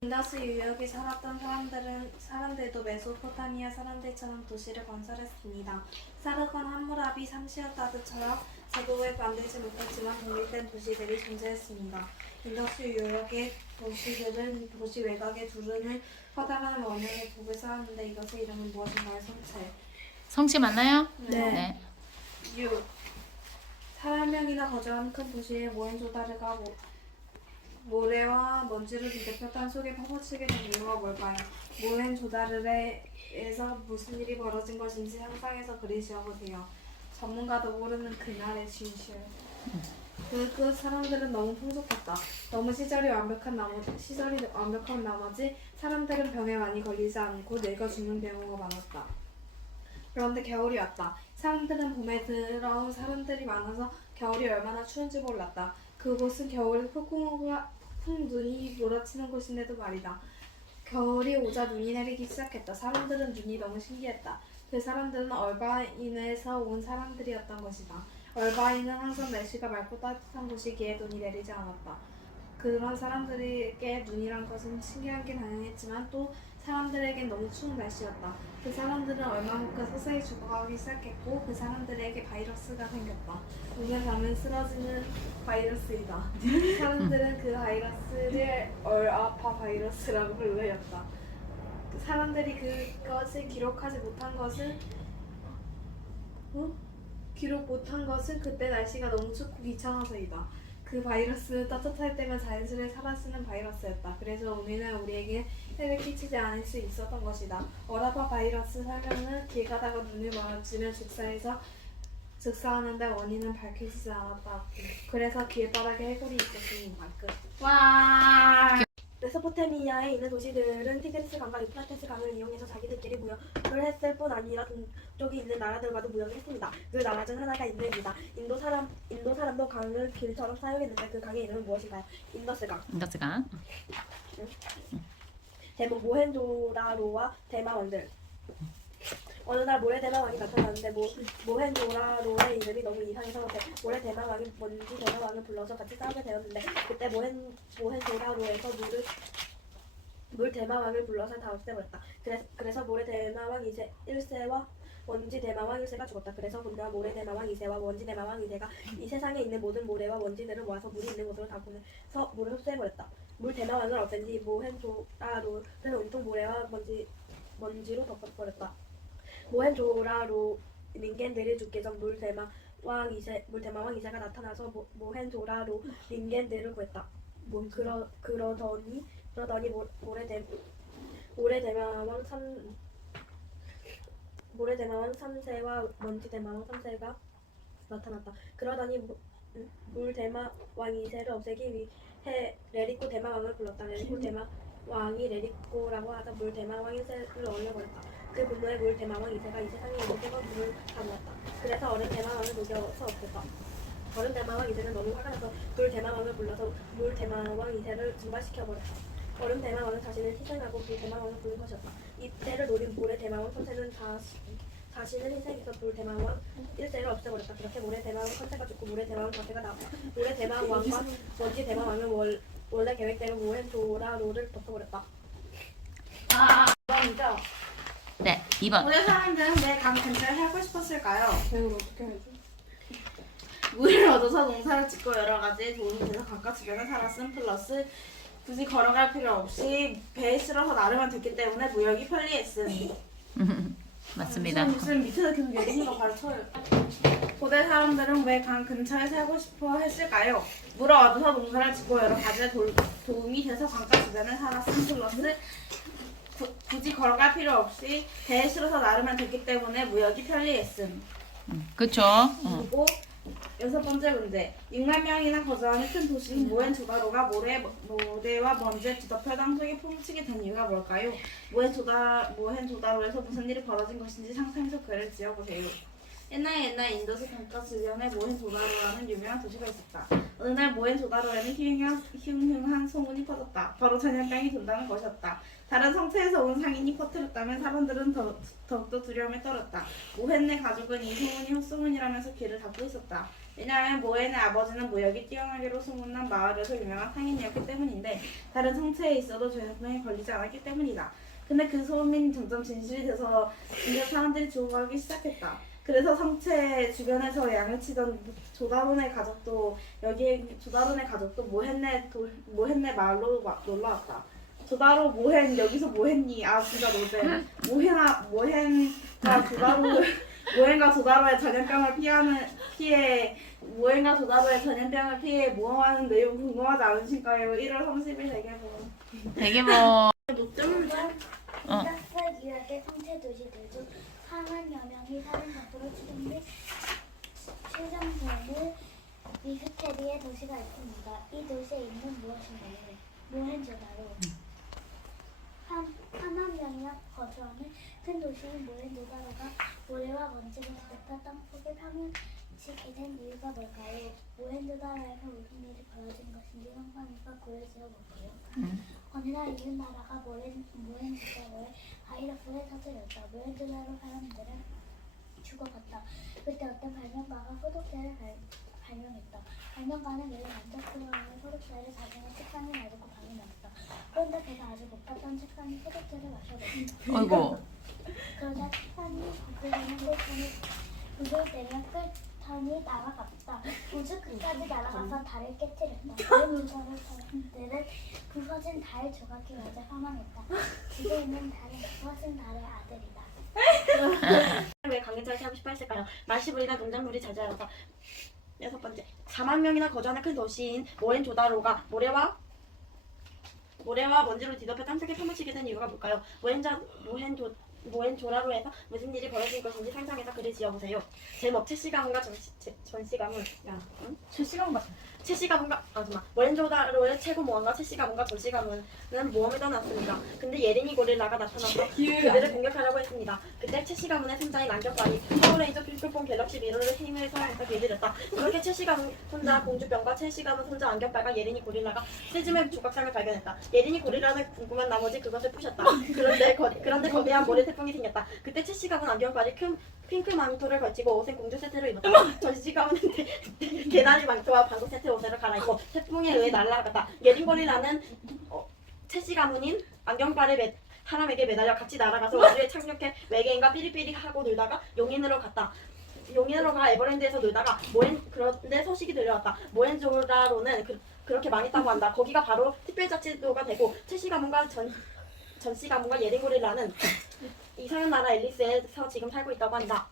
인더스 유역에 살았던 사람들도 메소포타미아 사람들처럼 도시를 건설했습니다. 사르건 함무라비 삼시아다드처럼 제국을 만들지 못했지만 독립된 도시들이 존재했습니다. 인더스 유역의 도시들은 도시 외곽에 두르는 커다란 원형의 북을 쌓았는데 이것의 이름은 무엇인가요? 성체. 성씨 맞나요? 네. 6. 사람 명이나 거주하는 큰 도시의 모헨조다르가 모래와 먼지를 뒤덮여 땅속에 파묻히게 된 이유가 뭘까요? 모헨조다르에서 무슨 일이 벌어진 것인지 상상해서 그리시어보세요. 전문가도 모르는 그날의 진실. 그 사람들은 너무 풍족했다. 너무 시절이 완벽한 나머지 사람들은 병에 많이 걸리지 않고 늙어 죽는 경우가 많았다. 그런데 겨울이 왔다. 사람들은 봄에 들어온 사람들이 많아서 겨울이 얼마나 추운지 몰랐다. 그곳은 겨울에 폭눈이 몰아치는 곳인데도 말이다. 겨울이 오자 눈이 내리기 시작했다. 사람들은 눈이 너무 신기했다. 그 사람들은 얼바인에서 온 사람들이었던 것이다. 얼바인은 항상 날씨가 맑고 따뜻한 곳이기에 눈이 내리지 않았다. 그런 사람들에게 눈이란 것은 신기하긴 당연했지만 또 사람들에겐 너무 추운 날씨였다. 그 사람들은 얼마 후가 서서히 죽어가기 시작했고 그 사람들에게 바이러스가 생겼다. 눈에 닿으면 쓰러지는 바이러스이다. 사람들은 그 바이러스를 얼아파 바이러스라고 불렀다. 그 사람들이 그것을 기록 못한 것은 그때 날씨가 너무 춥고 귀찮아서이다. 그 바이러스는 따뜻할 때만 자연스레 사라지는 바이러스였다. 그래서 우리는 우리에게 해를 끼치지 않을 수 있었던 것이다. 얼아파 바이러스 설명은 길 가다가 눈을 마주치면 즉사하는데 원인은 밝혀지지 않았다. 그래서 길바닥에 해골이 있었으니 끝. 와. 메소포타미아에 있는 도시들은 티그리스 강과 유프라테스 강을 이용해서 자기들끼리 무역을 했을 뿐 아니라 동쪽에 있는 나라들과도 무역을 했습니다. 그 나라 중 하나가 인도입니다. 인도 사람도 강을 길처럼 사용했는데 그 강의 이름은 무엇인가요? 인더스강. 인더스강. 제목 모헨조다로와 대마 왕들. 어느 날 모래 대마 왕이 나타났는데 모헨조다로의 이름이 너무 이상해서 모래 대마 왕이 먼지 대마 왕을 불러서 같이 싸우게 되었는데 그때 모헨조다로에서 물 대마 왕을 불러서 다 없애버렸다. 그래서 모래 대마 왕 1세와 먼지 대마 왕 1세가 죽었다. 그래서 분노한 모래 대마 왕 2세와 먼지 대마 왕 2세가 이 세상에 있는 모든 모래와 먼지들을 모아서 물이 있는 곳으로 다 보내서 물을 흡수해버렸다. 물 대마 왕을 없앤 뒤 모헨조다로는 온통 모래와 먼지로 덮어버렸다. 모헨조다로 닌겐들이 죽기 전 물 대마 왕 2세가 나타나서 모헨조다로 닌겐들을 구했다. 그러더니 모래 대마왕 3세와 먼지 대마왕 3세가 나타났다. 그러더니 물 대마왕 2세를 없애기 위해 레리코 대마왕을 불렀다. 레리코 대마왕이 레리코라고 하자 물 대마왕 1세를 얼려버렸다. 그 분노에 물 대마왕 2세가 이 세상에 있는 뜨거운 물을 가져왔다. 그래서 얼음 대마왕을 녹여서 없앴다. 얼음 대마왕 2세는 너무 화가 나서 물 대마왕을 불러서 물 대마왕 2세를 증발시켜버렸다. 얼음 대마왕은 자신을 희생하고 물 대마왕을 부른 것이었다. 이때를 노린 모래 대마왕 3세는 자신을 희생해서 물 대마왕 1세를 없애버렸다. 그렇게 모래 대마왕 3세가 죽고 모래 대마왕 4세가 나왔다. 모래 대마왕과 먼지 대마왕은 원래 계획대로 모헨조다로를 덮어버렸다. 이번이죠? 네, 2번. 고대 사람들은 왜 강 근처에 살고 싶었을까요? 배우를 어떻게 해야지? 물을 얻어서 농사를 짓고 여러 가지 도움이 돼서 강가 주변에 살았음 플러스 굳이 걸어갈 필요 없이 배에 실어서 나르면 됐기 때문에 무역이 편리했음. 맞습니다. 무슨 밑에서 계속 얘기하는 거 가르쳐요. 고대 사람들은 왜 강 근처에 살고 싶어 했을까요? 물을 얻어서 농사를 짓고 여러 가지 도움이 돼서 강가 주변에 살았음 플러스 굳이 걸어갈 필요 없이 배에 실어서 나르면 됐기 때문에 무역이 편리했음. 그쵸? 그리고 6번째 문제. 6만 명이나 거주하는 큰 도시인 모헨조다로가 모래와 먼지에 뒤덮여 땅속에 폼치게 된 이유가 뭘까요? 모헨조다로에서 무슨 일이 벌어진 것인지 상상해서 글을 지어보세요. 옛날 인도스 강가 주변에 모헨조다로라는 유명한 도시가 있었다. 어느 날 모헨조다로에는 흉흉한 소문이 퍼졌다. 바로 전염병이 돈다는 것이었다. 다른 성체에서 온 상인이 퍼뜨렸다면 사람들은 더욱더 두려움에 떨었다. 모헨네 가족은 이 소문이 헛소문이라면서 귀를 닫고 있었다. 왜냐하면 모헨의 아버지는 무역이 뛰어나기로 소문난 마을에서 유명한 상인이었기 때문인데 다른 성체에 있어도 조용히 걸리지 않았기 때문이다. 근데 그 소문이 점점 진실이 돼서 이제 사람들이 죽어가기 시작했다. 그래서 성체 주변에서 양을 치던 조다론의 가족도 모헨네 마을로 놀러 왔다. 조다로 모헨 여기서 뭐했니? 아 진짜 노잼. 모헨과 조다로의 전염병을 피해 모험하는 내용 궁금하지 않으신가요? 1월 30일 대개봉. 대개봉. 프랑스 유학의 성체 도시들도 4만여 명이 살인 사고로 추정되는 미스테리의 도시가 있습니다. 이 도시에 있는 무엇인가요? 모헨조다로. 4만 명이나 거주하는 큰 도시인 모헨조다로가 모래와 먼지로 뒤덮여 땅속에 파묻히게 된 이유가 뭘까요? 모헨조다로에서 무슨 일이 벌어진 것인지 상상해서 글을 지어볼게요. 어느 날 이웃 나라가 모헨조다로에 바이러스를 터뜨렸다. 모헨조다로 사람들은 죽어갔다. 그때 어떤 발명가가 소독제를 발명했다. 발명가는 매일 만족스러워하는 소독제를 자신의 책상에 놔두고 방에 나왔다. 그런데 배가 아주 고팠던 책상에 소독제를 마셔버렸다. 어이구. 그러자 책상이 부풀리는 불을 때려 끓더니 날아갔다. 우주 끝까지 날아가서 달을 깨뜨렸다. 모헨조다로 사람들은 부서진 달 조각이 맞아 사망했다. 집에 있는 달은 부서진 달의 아들이다. 왜 강경찰이 하고 싶어 했을까요? 말시불이나 농작물이 자자해서. 6번째, 4만 명이나 거주하는 큰 도시인 모헨조다로가 모래와 먼지로 뒤덮여 땅속에 파묻히게 된 이유가 뭘까요? 모헨조다로에서 무슨 일이 벌어진 것인지 상상해서 글을 지어보세요. 제목, 최씨 가문과 전씨 가문. 모헨조다로의 최고 모험가 최씨 가문과 전씨 가문은 모험을 떠났습니다. 근데 예린이 고릴라가 나타나서 그들을 공격하려고 했습니다. 그때 최씨 가문의 손자인 안경빨이 파워레인저 핑크퐁 갤럭시 미러를 힘을 사용해서 길들였다. 그렇게 최씨 가문 손자 공주병과 최씨 가문 손자 안경빨과 예린이 고릴라가 세즘의 조각상을 발견했다. 예린이 고릴라는 궁금한 나머지 그것을 부셨다. 그런데 거대한 모래 태풍이 생겼다. 그때 최씨 가문 안경빨이 핑크 망토를 걸치고 옷은 공주 세트로 입었다. 전씨 가문은 개나리 망토와 방구 세트 옷을 갈아입고 태풍에 의해 날아갔다. 예린 고릴라는 최씨 가문인 안경빨의 사람에게 매달려 같이 날아가서 우주에 착륙해 외계인과 삐리삐리 하고 놀다가 용인으로 가 에버랜드에서 놀다가 그런데 소식이 들려왔다. 모헨조다로는 그렇게 망했다고 한다. 거기가 바로 특별자치도가 되고 최씨 가문과 전씨 가문과 예린 고릴라는 이상한 나라 앨리스에서 지금 살고 있다고 한다.